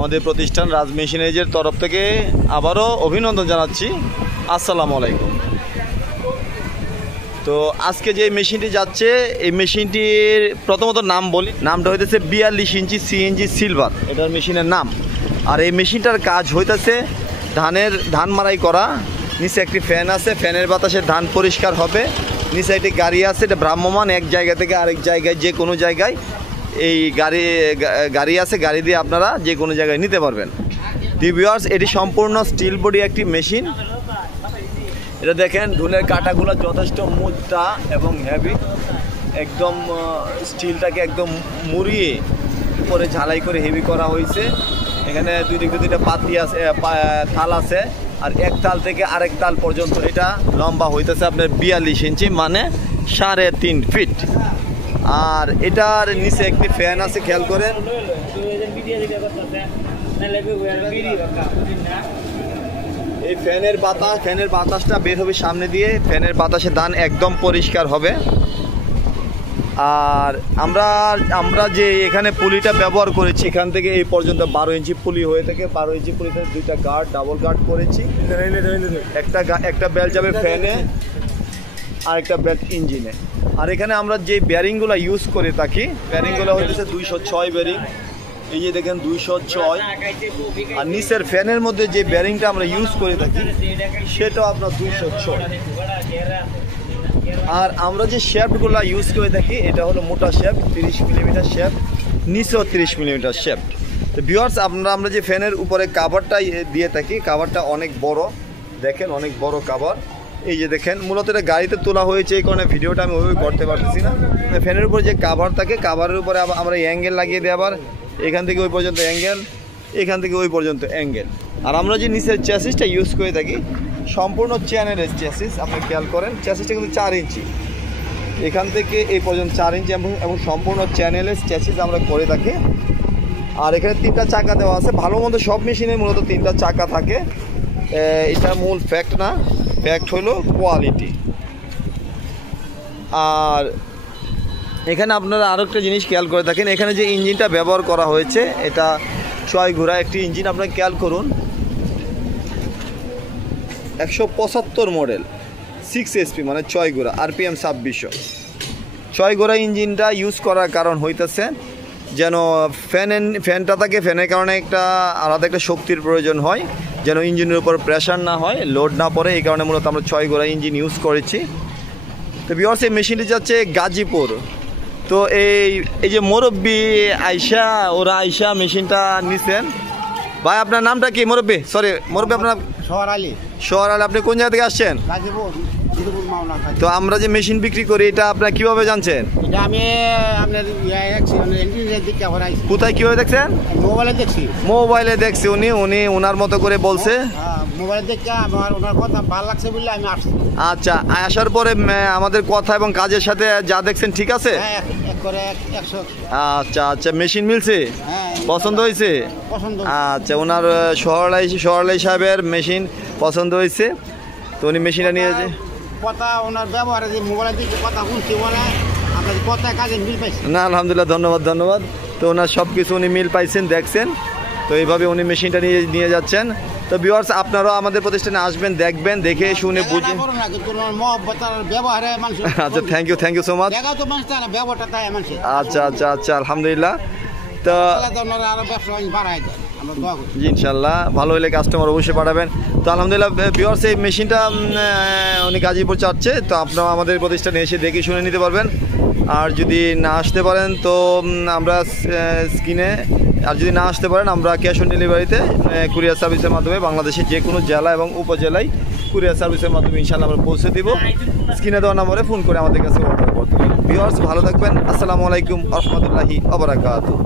আমাদের প্রতিষ্ঠান রাজ মেশিনারিজের তরফ থেকে আবারও অভিনন্দন জানাচ্ছি। আসসালামু আলাইকুম। তো আজকে যে মেশিনটি যাচ্ছে এই মেশিনটির প্রথমত নাম বলি, নামটা হইতেছে 42 ইঞ্চি সিএনজি সিলভার, এটার মেশিনের নাম। আর এই মেশিনটার কাজ হইতেছে ধান মারাই করা। নিচে একটি ফ্যান আছে, ফ্যানের বাতাসে ধান পরিষ্কার হবে। নিচে একটি গাড়ি আছে, এটা ভ্রাম্যমান এক জায়গা থেকে আরেক জায়গায়, যে কোনো জায়গায় এই গাড়ি আছে, গাড়ি দিয়ে আপনারা যে কোনো জায়গায় নিতে পারবেন। ভিউয়ার্স, এটি সম্পূর্ণ স্টিল বডি একটি মেশিন। এটা দেখেন ধুলের কাঁটাগুলো যথেষ্ট মোটা এবং হেভি, একদম স্টিলটাকে একদম মুড়িয়ে করে ঝালাই করে হেভি করা হয়েছে। এখানে দুই দিকে দুইটা পাতি আছে, থাল আছে, আর এক তাল থেকে আরেক তাল পর্যন্ত এটা লম্বা হইতেছে আপনার 42 ইঞ্চি, মানে 3.5 ফিট। আর এটার নিচে একটি ফ্যান আছে, খেয়াল করেন। এই ফ্যানের বাতাসটা বের হবে সামনে দিয়ে, ফ্যানের বাতাসে ধান একদম পরিষ্কার হবে। আর আমরা যে এখানে পুলিটা ব্যবহার করেছি, এখান থেকে এই পর্যন্ত 12 ইঞ্চি পুলি হয়ে থাকে। 12 ইঞ্চি পুলিতে দুইটা গার্ড, ডাবল গার্ড করেছি। একটা বেল্ট যাবে ফ্যানে, আর একটা বেল্ট ইঞ্জিনে। আর এখানে আমরা যে বেয়ারিংগুলো ইউজ করে থাকি, বেয়ারিংগুলো হচ্ছে 206 বেয়ারিং। এই যে দেখেন 206। আর নিচের ফ্যানের মধ্যে যে বেয়ারিংটা আমরা ইউজ করে থাকি সেটাও আপনার 206। আর আমরা যে শেফটগুলো ইউজ করে থাকি এটা হলো মোটা শেফট, 30 মিলিমিটার শেফট, নিচেও 30 মিলিমিটার শেফট। তো ভিউয়ার্স, আমরা যে ফ্যানের উপরে কাভারটা দিয়ে থাকি, কাভারটা অনেক বড়, দেখেন অনেক বড় কাভার। এই যে দেখেন, মূলত এটা গাড়িতে তোলা হয়েছে, এই কারণে ভিডিওটা আমি ওইভাবে করতে পারতেছি না। ফ্যানের উপরে যে কাভার থাকে, কাভারের উপরে আমরা অ্যাঙ্গেল লাগিয়ে দিই, আবার এখান থেকে ওই পর্যন্ত অ্যাঙ্গেল, এখান থেকে ওই পর্যন্ত অ্যাঙ্গেল। আর আমরা যে নিচের চ্যাসিসটা ইউজ করে থাকি সম্পূর্ণ চ্যানেলের চ্যাসিস, আপনি খেয়াল করেন চ্যাসিসটা কিন্তু 4 ইঞ্চি, এখান থেকে এই পর্যন্ত 4 ইঞ্চি, এবং সম্পূর্ণ চ্যানেলের চ্যাসিস আমরা করে থাকি। আর এখানে 3টা চাকা দেওয়া আছে। ভালো মন্দ সব মেশিনে মূলত 3টা চাকা থাকে, এটা মূল ফ্যাক্ট না, ফ্যাক্ট হলো কোয়ালিটি। আর এখানে আপনারা আরও একটা জিনিস খেয়াল করে থাকেন, এখানে যে ইঞ্জিনটা ব্যবহার করা হয়েছে এটা 6 ঘোড়া একটি ইঞ্জিন। আপনারা খেয়াল করুন, 175 মডেল, 6 HP, মানে 6 ঘোড়া, RPM 2600। 6 ঘোড়া ইঞ্জিনটা ইউজ করার কারণ হইতেছে যেন ফ্যানটা থাকে, ফ্যানের কারণে একটা আলাদা একটা শক্তির প্রয়োজন হয়, যেন ইঞ্জিনের উপর প্রেশার না হয়, লোড না পড়ে। এই কারণে মূলত আমরা 6 ঘোড়া ইঞ্জিন ইউজ করেছি। তো ভিউয়ার্স, এই মেশিনটি যাচ্ছে গাজীপুর। তো এই যে মুরব্বি ওরা আইসা মেশিনটা নিছেন। ভাই, আপনার নামটা কি? মুরব্বি, সরি মুরব্বি, আপনার শহর আলী। আপনি কোন জায়গা থেকে আসছেন? তো আমরা যে মেশিন বিক্রি করি এটা আপনারা কিভাবে জানছেন? কোথায় কিভাবে দেখছেন? মোবাইলে দেখছি। উনি ওনার মতো করে বলছে। আচ্ছা, আসার পরে আমাদের কথা এবং কাজের সাথে যা দেখছেন ঠিক আছে? আচ্ছা, মেশিন মিলছে, পছন্দ হয়েছে? আচ্ছা, ওনার শহরালাই সাহেবের মেশিন পছন্দ হয়েছে, তো উনি মেশিনটা নিয়ে যাচ্ছে। না, আলহামদুলিল্লাহ, ধন্যবাদ। তো ওনার সব কিছু উনি মিল পাইছেন, দেখছেন। তো এইভাবে উনি মেশিনটা নিয়ে যাচ্ছেন। তো ভিউয়ার্স, আপনারাও আমাদের প্রতিষ্ঠানে আসবেন, দেখবেন, দেখে শুনে বুঝে। আচ্ছা, থ্যাংক ইউ সো মাচ। আচ্ছা, আলহামদুলিল্লাহ। তো জি, ইনশাল্লাহ ভালো হলে কাস্টমার অবশ্যই পাঠাবেন। তো আলহামদুলিল্লাহ ভিউয়ার্স, এই মেশিনটা উনি গাজীপুর চাচ্ছে, তো আপনারা আমাদের প্রতিষ্ঠানে এসে দেখে শুনে নিতে পারবেন। আর যদি না আসতে পারেন তো আমরা স্ক্রিনে, আর যদি না আসতে পারেন আমরা ক্যাশ অন ডেলিভারিতে কুরিয়ার সার্ভিসের মাধ্যমে বাংলাদেশের যে কোনো জেলা এবং উপজেলায় কুরিয়ার সার্ভিসের মাধ্যমে ইনশাআল্লাহ আমরা পৌঁছে দিব। স্ক্রিনে দেওয়া নম্বরে ফোন করে আমাদের কাছে অর্ডার করতে পারেন। ভিউয়ার্স, ভালো থাকবেন। আসসালামু আলাইকুম ওয়া রাহমাতুল্লাহি ওয়া বারাকাতুহু।